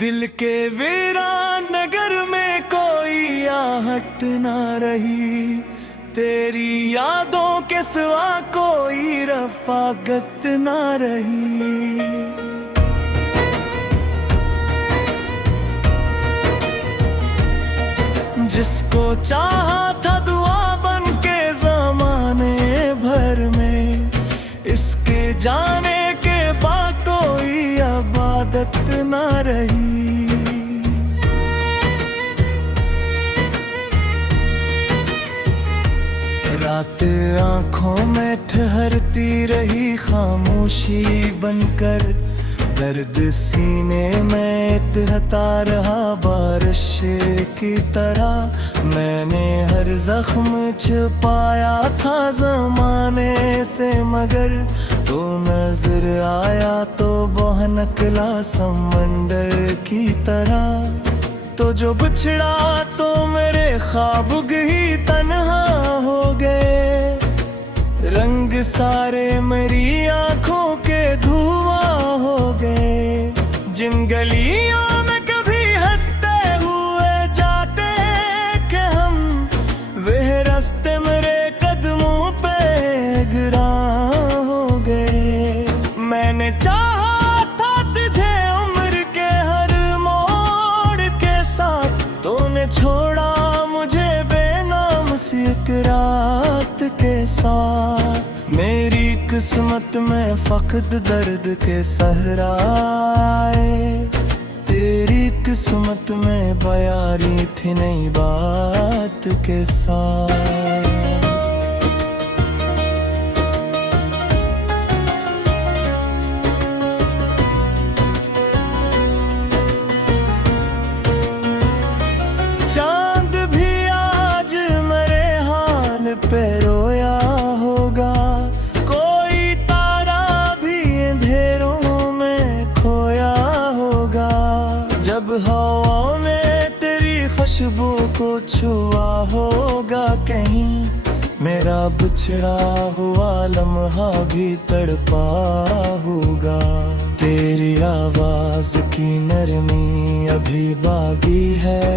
दिल के वीरान नगर में कोई आहट ना रही, तेरी यादों के सिवा कोई रफाकत ना रही। जिसको चाहा था दुआ बन के ज़माने भर में, इसके जाने के बाद कोई इबादत ना रही। रात आंखों में ठहरती रही खामोशी बनकर, दर्द सीने में इतहता रहा बारिश की तरह। मैंने हर जख्म छुपाया था ज़माने से, मगर तो नजर आया तो बह निकला समंदर की तरह। तो जो बिछड़ा तो मेरे ख्वाब ही तन्हा हो गए, रंग सारे मेरी आंखों के धुआं हो गए। जिन गलियों में कभी हंसते हुए जाते के हम, वह रास्ते मेरे कदमों पे गिरा हो गए। मैंने चाहा था तुझे उम्र के हर मोड़ के साथ, तूने छोड़ा मुझे बेनाम सी एक रात के साथ। मेरी किस्मत में फकत दर्द के सहराए, तेरी किस्मत में बयारी थी नई बात के साथ। चांद भी आज मेरे हाल पे रोया होगा, कोई तारा भी अंधेरों में खोया होगा। जब हवा में तेरी खुशबू को छुआ होगा कहीं, मेरा बिछड़ा हुआ लम्हा भी तड़पा होगा। तेरी आवाज की नरमी अभी बाकी है,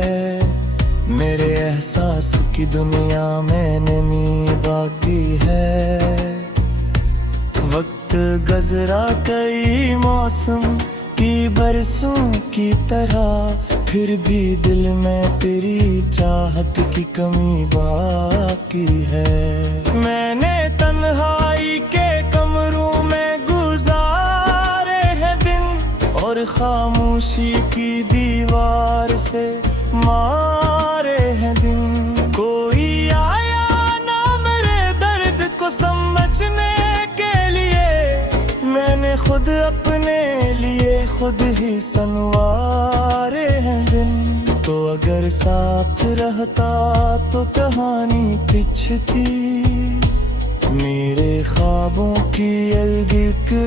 मेरे एहसास की दुनिया में नमी बाकी है। वक्त गुज़रा कई मौसम की बरसों की तरह, फिर भी दिल में तेरी चाहत की कमी बाकी है। मैंने तन्हाई के कमरों में गुजारे हैं दिन, और खामोशी की दीवार से मारे हैं दिन। कोई आया ना मेरे दर्द को समझने के लिए, मैंने खुद अपने लिए खुद ही संवारे हैं दिन। तो अगर साथ रहता तो कहानी पीछे थी, मेरे ख्वाबों की अलग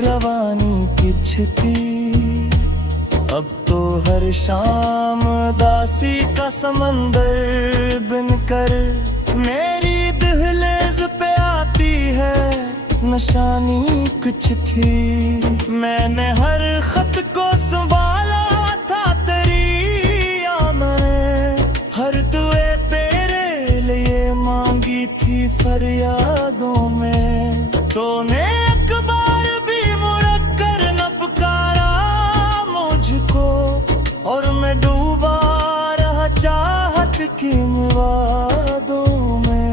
रवानी पीछे थी। अब तो हर शाम दासी का समंदर बनकर मेरी दहलीज पे आती है निशानी कुछ थी। मैंने हर खत को संभाला था तेरी आमने, हर दुए तेरे लिए मांगी थी फरियादों में। तूने एक बार भी मुड़ कर न पुकारा मुझको, और मैं डूबा रहा चाहत की वादों में।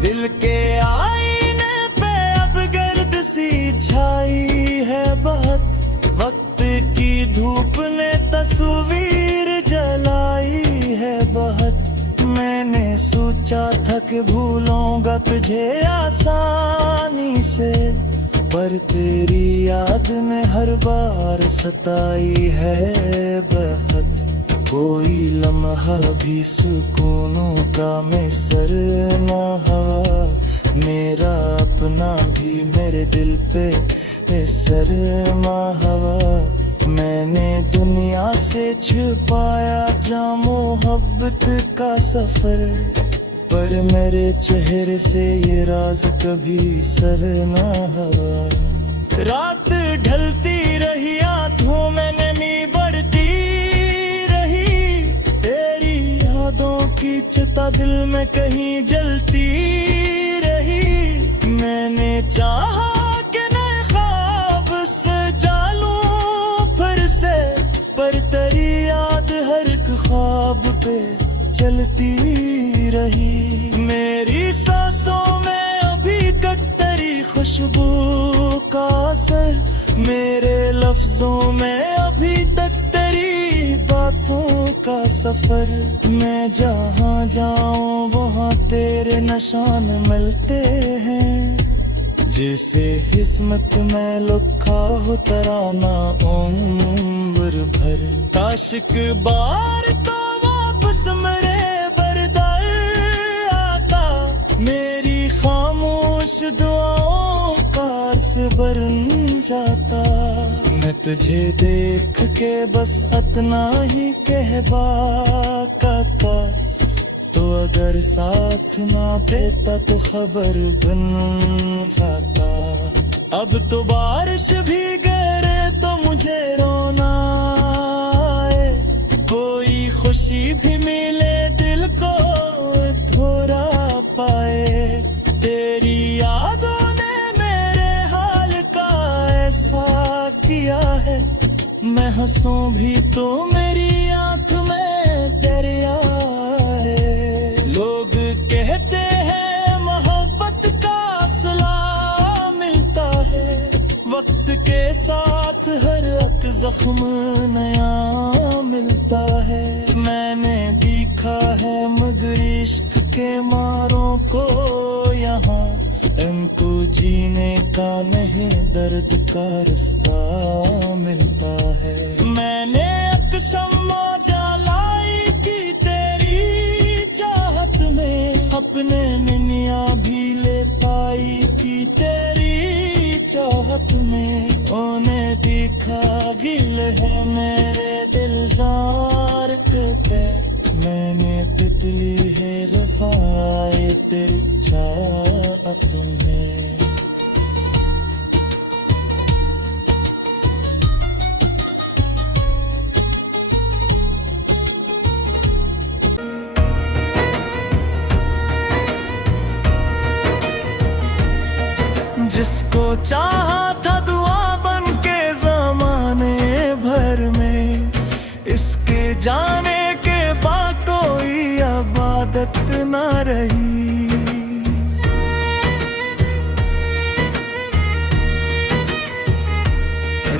दिल के आईने पे अब गर्द सी छाई है बहुत, वक्त की धूप ने तस्वीर जलाई है बहुत। मैंने सोचा था कि भूलूंगा तुझे आसानी से, पर तेरी याद ने हर बार सताई है बहुत। कोई लम्हा भी सुकूनों का मैसर न हुआ, मेरा अपना भी मेरे दिल पे मैसर न हुआ। मैंने दुनिया से छुपाया जा मोहब्बत का सफर, पर मेरे चेहरे से ये राज कभी सर ना हुआ। रात ढलती रही, आंखों में नमी बढ़ती रही, तेरी यादों की चिता दिल में कहीं जलती रही। मैंने चाहा कि नए ख्वाब से जालूं फिर से, पर तेरी याद हर एक ख्वाब पे चलती रही। मेरी सांसों में अभी तक तेरी खुशबू का असर, मेरे लफ्जों में अभी तक तेरी बातों का सफर। मैं जहाँ जाऊँ वहाँ तेरे निशान मिलते हैं, जिसे किस्मत में लिखा हो तराना उम्र भर। आशिक बार तो वापस मेरे बरदार आता, मेरी खामोश दुआओं का से बन जाता। मैं तुझे देख के बस इतना ही कह पाता, तो अगर साथ ना देता तो खबर बन जाता। अब तो बारिश भी गिरे तो मुझे रोना आए, कोई खुशी भी मिले दिल को थोड़ा पाए। तेरी यादों ने मेरे हाल का ऐसा किया है, मैं हंसूं भी तो मेरी आंख में दरिया है। लोग कहते हैं मोहब्बत का सिला मिलता है, वक्त के साथ हर एक जख्म नया मिलता है। मैंने देखा है मगर इश्क के मारों को यहाँ, इनको जीने का नहीं दर्द का रास्ता मिलता है। मैंने एक शम्मा जलाई थी तेरी चाहत में, अपने मिनिया भी लेताई थी तेरी चाहत में। उन्हें दिखा गिल है मेरे दिलजार के, मैंने तितली है रफ़ाए तेरी चाहत में। जिसको चाहा था दुआ बन के ज़माने भर में, इसके जाने के बाद कोई इबादत ना रही।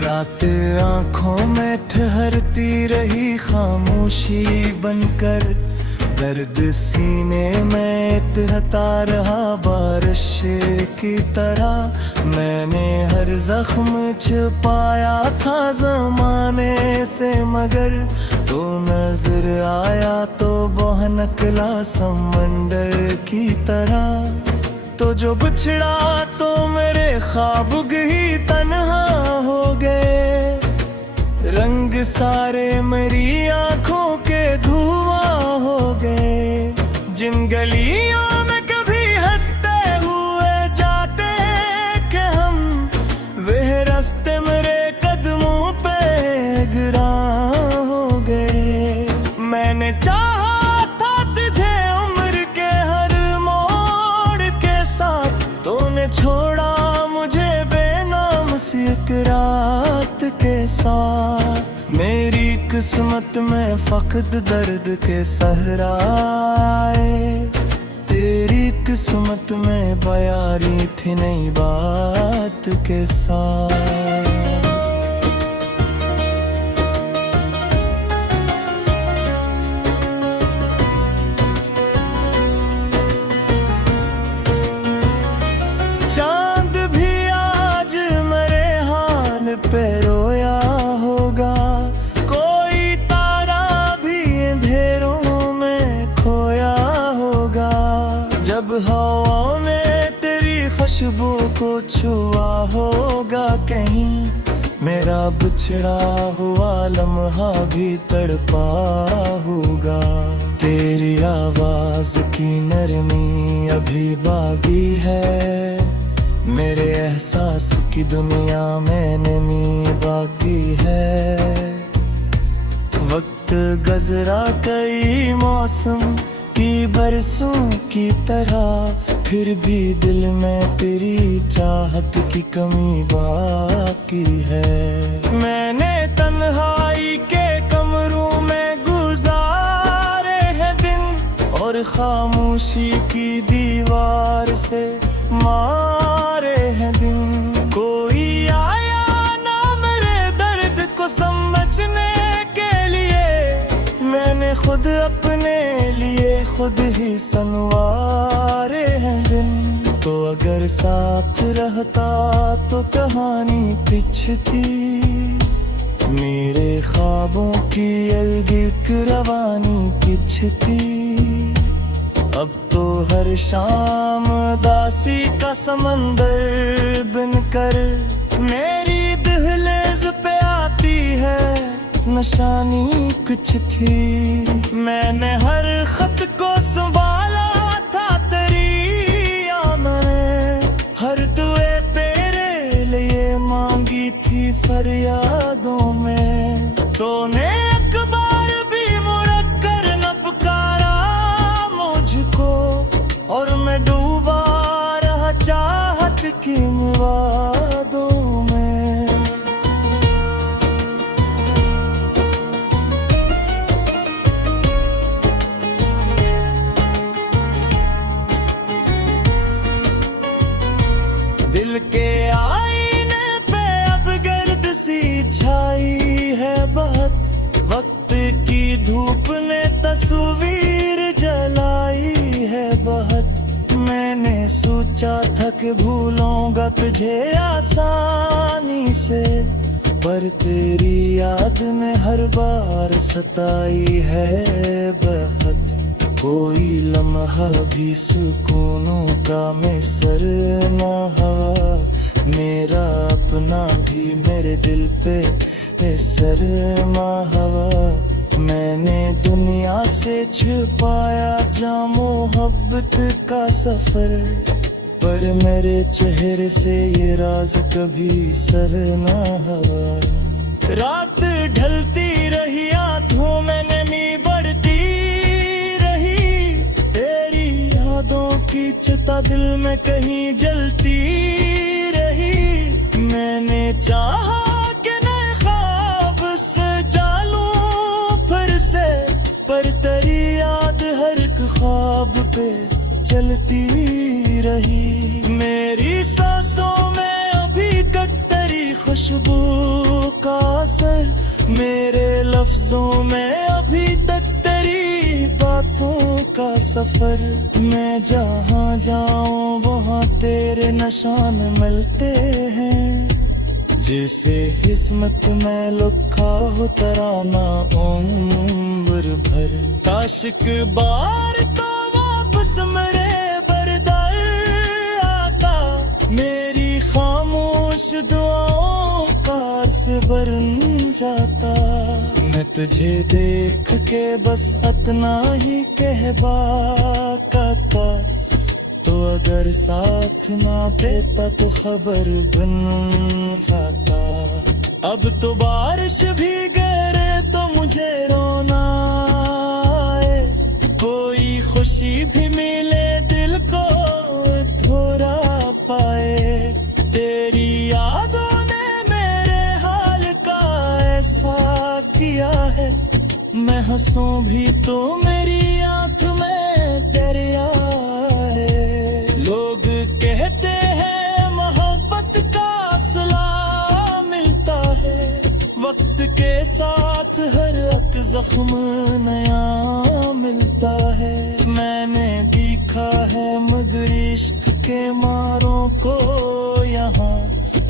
रात आंखों में ठहरती रही खामोशी बनकर, दर्द सीने में इतहता रहा बारिश की तरह। मैंने हर जख्म छुपाया था जमाने से, मगर तो नजर आया तो बह निकला समंदर की तरह। तो जो बिछड़ा तो मेरे ख्वाब ही तन्हा हो गए, रंग सारे मेरी आंखों के धुआं हो गए। जिन गलियों में कभी हंसते हुए जाते कि हम, वह रास्ते मेरे कदमों पे गिरा हो गए। मैंने चाहा था तुझे उम्र के हर मोड़ के साथ, तूने छोड़ा मुझे बेनाम सी एक रात के साथ। मेरी किस्मत में फकत दर्द के सहराए, तेरी किस्मत में बयारी थी नई बात के साथ। चांद भी आज मेरे हाल पे रोया होगा, कोई तारा भी अंधेरों में खोया होगा। जब हवा ने तेरी खुशबू को छुआ होगा कहीं, मेरा बिछड़ा हुआ लम्हा भी तड़पा होगा। तेरी आवाज की नरमी अभी बाकी है, मेरे एहसास की दुनिया में नमी बाकी है। वक्त गुज़रा कई मौसम की बरसों की तरह, फिर भी दिल में तेरी चाहत की कमी बाकी है। मैंने तन्हाई के कमरों में गुजारे हैं दिन, और खामोशी की दीवार से मारे हैं दिन। कोई आया ना मेरे दर्द को समझने के लिए, मैंने खुद अपने लिए खुद ही संवारे हैं दिन। तो अगर साथ रहता तो कहानी पीछे थी, मेरे ख्वाबों की अलग रवानी पीछे थी। अब तो हर शाम दासी का समंदर बनकर मेरी दहलीज पे आती है, निशानी कुछ थी। मैंने हर खत को संभाला था तेरी आमने, हर दुए तेरे लिए मांगी थी फरियादों में। तूने एक बार भी मुड़ कर न पुकारा मुझको, और मैं डूबा रहा चाहत की वादों में। दिल के आईने पे अब गर्द सी छाई है बहुत, वक्त की धूप ने तस्वीर जलाई है बहुत। मैंने सोचा था कि भूलूंगा तुझे आसानी से, पर तेरी याद ने हर बार सताई है बहुत। कोई लम्हा भी सुकूनों का मैसर न हुआ, मेरा अपना भी मेरे दिल पे मैसर न हुआ। मैंने दुनिया से छुपाया जा मोहब्बत का सफर, पर मेरे चेहरे से ये राज कभी सर न हुआ। रात ढलती रही आंखों में नमी बढ़ती रही, तेरी यादों की चिता दिल में कहीं जलती रही। मैंने चाहा कि नए ख्वाब सजा लूं फिर से, पर तेरी याद हर एक ख्वाब पे चलती रही। मेरी सांसों में अभी तक तेरी खुशबू का असर, मेरे लफ्जों में अभी तक तेरी बातों का सफर। मैं जहाँ जाऊँ वहाँ तेरे निशान मिलते हैं, जिसे किस्मत में लिखा हो तराना उम्र भर। आशिक बार तो वापस मेरे बरदार आता, मेरी खामोश दुआओं का से बन जाता। मैं तुझे देख के बस इतना ही कह पाता, तो अगर साथ ना देता तो खबर बन जाता। अब तो बारिश भी गिरे तो मुझे रोना आए, कोई खुशी भी मिले दिल को थोड़ा पाए। तेरी यादों ने मेरे हाल का ऐसा किया है, मैं हंसूं भी तो मेरी आंख में दरिया है। लोग कहते हैं मोहब्बत का सिला मिलता है, वक्त के साथ हर एक जख्म नया मिलता है। मैंने देखा है मगर इश्क के मारों को यहाँ,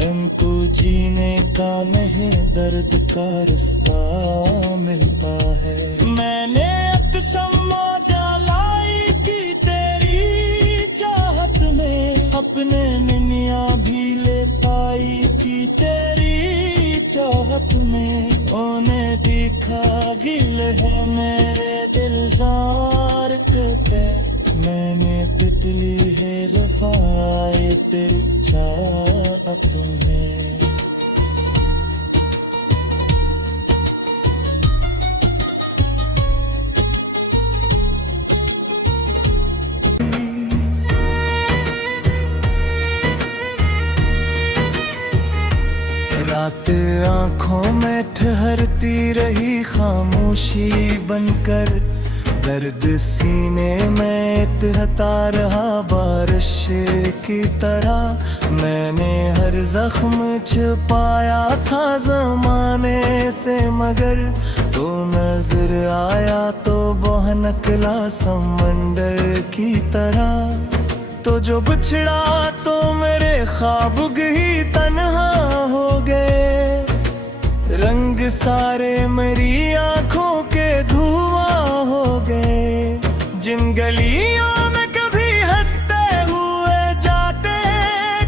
इनको जीने का नहीं दर्द का रास्ता मिलता है। मैंने एक शम्मा जलाई थी तेरी चाहत में, अपने निनिया भी लेताई थी तेरी खागिल है मेरे दिलजार पे, मैंने तितली है रफ़ाए तेरी चाहत में। रात आँखों में ठहरती रही खामोशी बनकर, दर्द सीने में इतरता रहा बारिश की तरह। मैंने हर जख्म छुपाया था ज़माने से, मगर तो नजर आया तो बह निकला समंदर की तरह। तो जो बिछड़ा तो मेरे ख्वाब ही तन्हा हो गए, रंग सारे मेरी आंखों के धुआं हो गए। जिन गलियों में कभी हंसते हुए जाते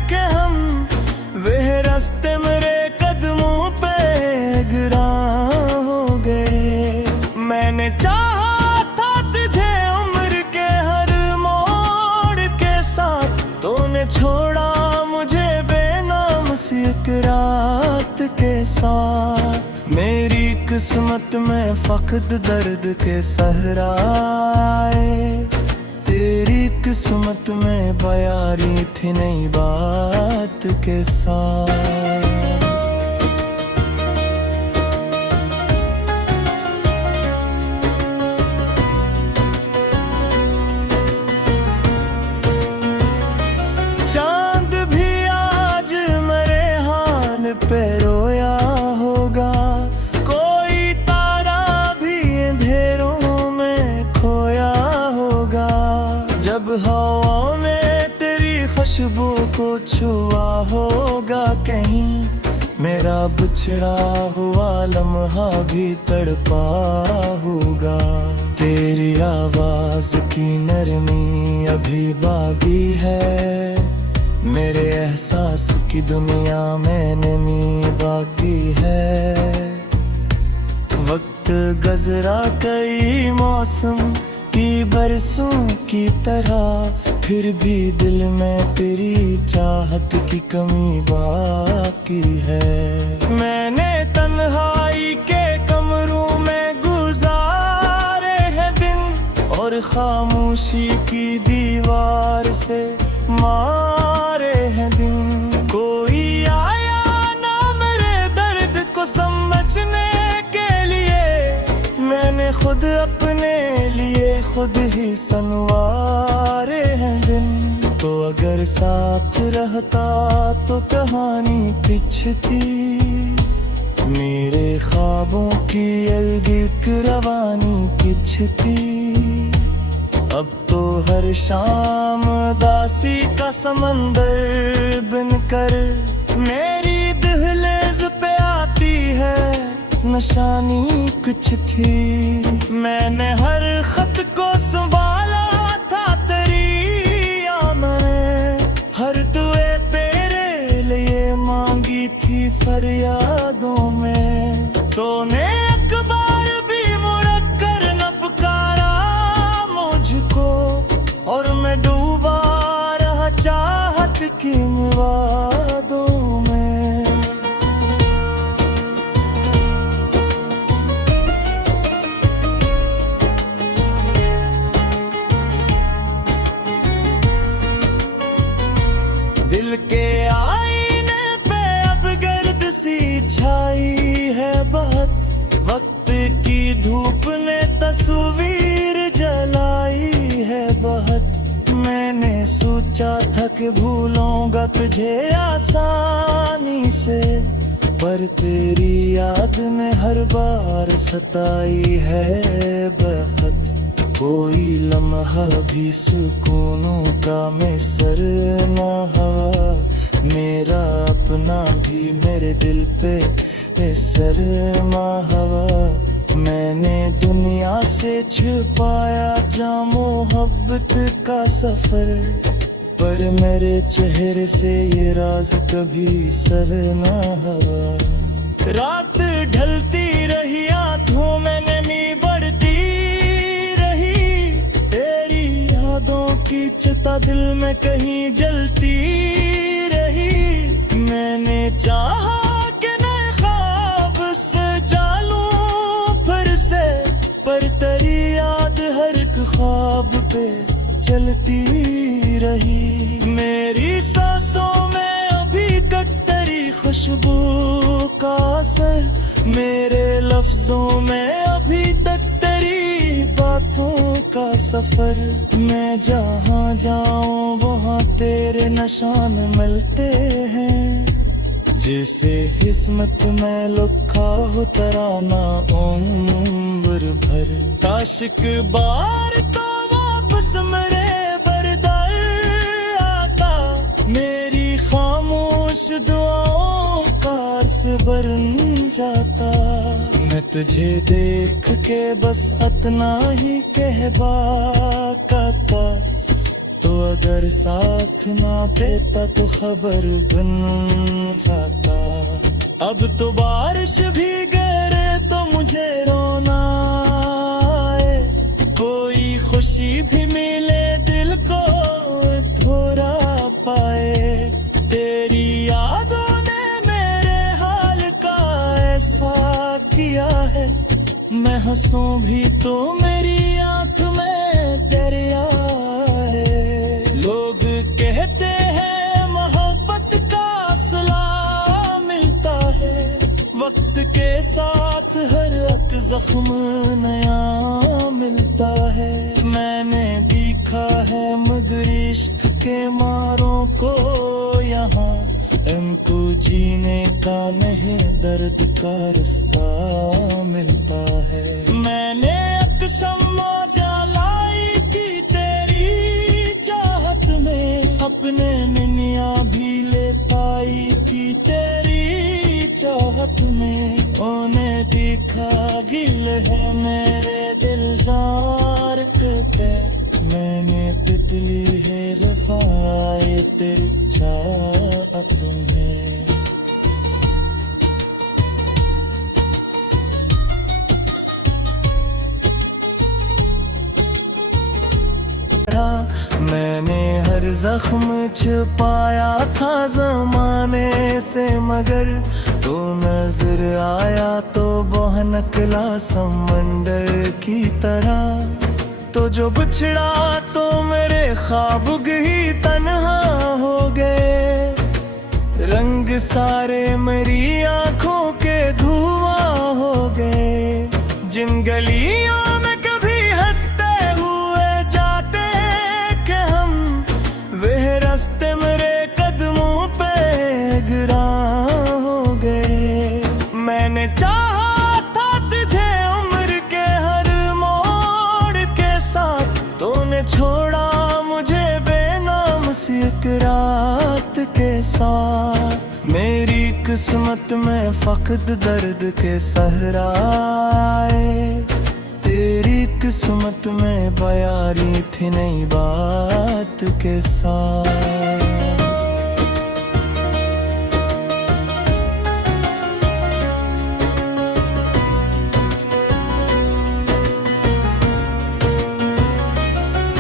कि हम, वह रास्ते मेरे कदमों पे गिरा हो गए। मैंने चाहा था तुझे उम्र के हर मोड़ के साथ, तूने छोड़ा मुझे बेनाम सी एक रात के साथ। मेरी किस्मत में फक़द दर्द के सहराए, तेरी किस्मत में बयारी थी नई बात के साथ। चांद भी आज मेरे हाल पे रोया होगा, कोई तारा भी अंधेरों में खोया होगा। जब हवा ने तेरी खुशबू को छुआ होगा कहीं, मेरा बिछड़ा हुआ लम्हा भी तड़पा होगा। तेरी आवाज की नरमी अभी बाकी है, मेरे एहसास की दुनिया में नमी बाकी है। वक्त गुज़रा कई मौसम की बरसों की तरह, फिर भी दिल में तेरी चाहत की कमी बाकी है। मैंने तन्हाई के कमरों में गुजारे हैं दिन, और खामोशी की दीवार से मारे हैं दिन। कोई आया ना मेरे दर्द को समझने के लिए, मैंने खुद अपने लिए खुद ही सनवारे हैं दिन। तो अगर साथ रहता तो कहानी कुछ थी, मेरे ख्वाबों की अलग एक रवानी कुछ थी। अब तो हर शाम दासी का समंदर बनकर मेरी दहलीज पे आती है, निशानी कुछ थी। मैंने हर खत को संभाला था तेरी आमने, हर दुए तेरे लिए मांगी थी फरियादों में। तूने अखबार भी मुड़ कर न पुकारा मुझको, और मैं डूबा रहा चाहत की वादों में। दिल के आईने पे अब गर्द सी छाई है बहुत, वक्त की धूप ने तस्वीर जलाई है बहुत। मैंने सोचा था कि भूलूंगा तुझे आसानी से, पर तेरी याद ने हर बार सताई है बहुत। कोई लम्हा भी सुकूनों का मैसर न हवा, मेरा अपना भी मेरे दिल पे असर न हवा। मैंने दुनिया से छुपाया जा मोहब्बत का सफर, पर मेरे चेहरे से ये राज कभी सर न हवा। रात ढलती रही, आंखों में नमी बढ़ती रही, तेरी यादों की चिता दिल में कहीं जलती रही। मैंने चाहा कि नए ख्वाब सजा लूं फिर से, पर तेरी याद हर एक ख्वाब पे चलती रही। मेरी सांसों में अभी तक तेरी खुशबू का असर, मेरे लफ्जों में अभी तक तेरी बातों का सफर। मैं जहाँ जाऊं वहाँ तेरे निशान मिलते हैं, जैसे किस्मत में लिखा हो तराना उम्र भर। काश एक बार तो वापस मेरे बरदार आता, मेरी खामोश दुआओं का अर्स बन जाता। मैं तुझे देख के बस इतना ही कह पाता, तो अगर साथ ना देता तो खबर बन जाता। अब तो बारिश भी गिरे तो मुझे रोना आए, कोई खुशी भी मिले दिल को थोड़ा पाए। तेरी यादों ने मेरे हाल का ऐसा किया है, मैं हंसूं भी तो मेरी आंख में दरिया है। लोग कहते हैं मोहब्बत का सिला मिलता है, वक्त के साथ हर एक जख्म नया मिलता है। मैंने देखा है मगर इश्क के मारों को यहाँ, इनको जीने का नहीं दर्द का रास्ता मिलता है। मैंने एक शम्मा जलाई थी तेरी चाहत में, अपने मिनिया भी लेताई थी तेरी चाहत में। उन्हें देखा गिल है मेरे दिलजार पे, मैंने तितली है रफ़ाए तेरी चाहत में। मैंने हर जख्म छुपाया था जमाने से, मगर तो नजर आया तो बह निकला समंदर की तरह। तो जो बिछड़ा तो मेरे ख्वाब ही तन्हा हो गए, रंग सारे मेरी आंखों के धुआं हो गए। जिन गलियों में कभी हंसते हुए जाते कि हम, वह रास्ते मेरे कदमों पे गिरा हो गए। मैंने चाहा था तुझे उम्र के हर मोड़ के साथ, तूने छोड़ा मुझे बेनाम सी एक रात के साथ। मेरी किस्मत में फकत दर्द के सहराए, तेरी किस्मत में बयारी थी नई बात के साथ।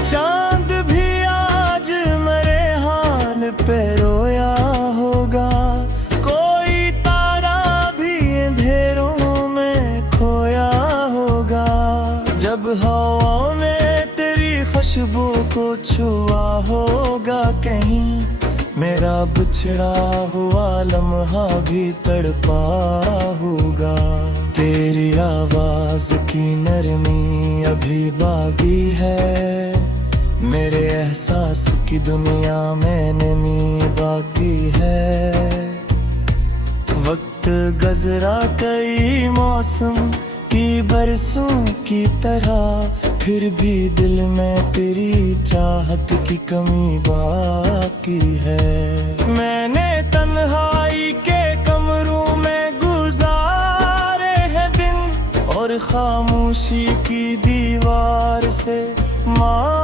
चांद भी आज मेरे हाल पे रोया होगा, कोई तारा भी अंधेरों में खोया होगा। जब हवा में तेरी खुशबू को छुआ होगा कहीं, मेरा बिछड़ा हुआ लम्हा भी तड़पा होगा। तेरी आवाज की नरमी अभी बाकी है, मेरे एहसास की दुनिया में नमी बाकी है। वक्त गुज़रा कई मौसम की बरसों की तरह, फिर भी दिल में तेरी चाहत की कमी बाकी है। मैंने तन्हाई के कमरों में गुजारे हैं दिन, और खामोशी की दीवार से माँ